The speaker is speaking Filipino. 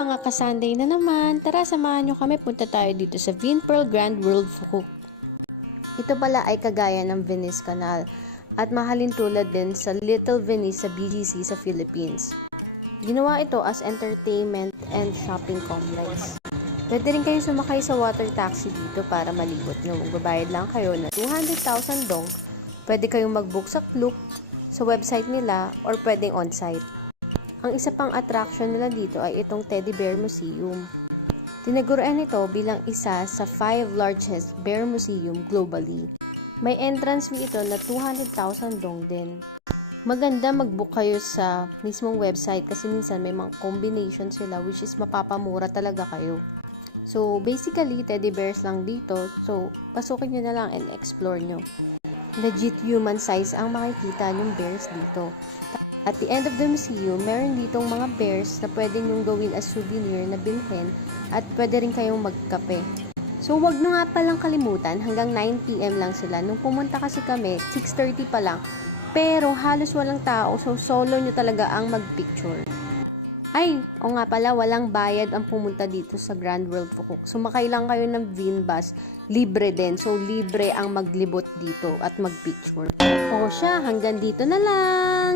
mga ka-Sunday na naman, tara samahan nyo kami, punta tayo dito sa Vinpearl Grand World Fukuk. Ito pala ay kagaya ng Venice Canal at mahalin tulad din sa Little Venice sa BGC sa Philippines. Ginawa ito as entertainment and shopping complex. Pwede rin kayo sumakay sa water taxi dito para malibot nyo. Magbabayad lang kayo na 200,000 dong. Pwede kayong mag-book sa Klook sa website nila or pwedeng on-site. Ang isa pang attraction nila dito ay itong Teddy Bear Museum. Tinaguran ito bilang isa sa 5 largest bear museum globally. May entrance fee ito na 200,000 dong din. Maganda mag-book kayo sa mismong website kasi minsan may mga combination sila which is mapapamura talaga kayo. So basically, teddy bears lang dito. So pasukin nyo na lang and explore nyo. Legit human size ang makikita ng bears dito. At the end of the museum, meron ditong mga bears na pwede nyong gawin as souvenir na bilhin at pwede rin kayong magkape. So wag nyo nga palang kalimutan, hanggang 9 PM lang sila. Nung pumunta kasi kami, 6:30 pa lang. Pero halos walang tao, so solo nyo talaga ang magpicture. Ay, o nga pala, walang bayad ang pumunta dito sa Grand World Fukuk. Sumakay lang kayo ng VinBus, libre din. So libre ang maglibot dito at magpicture. O siya, hanggang dito na lang!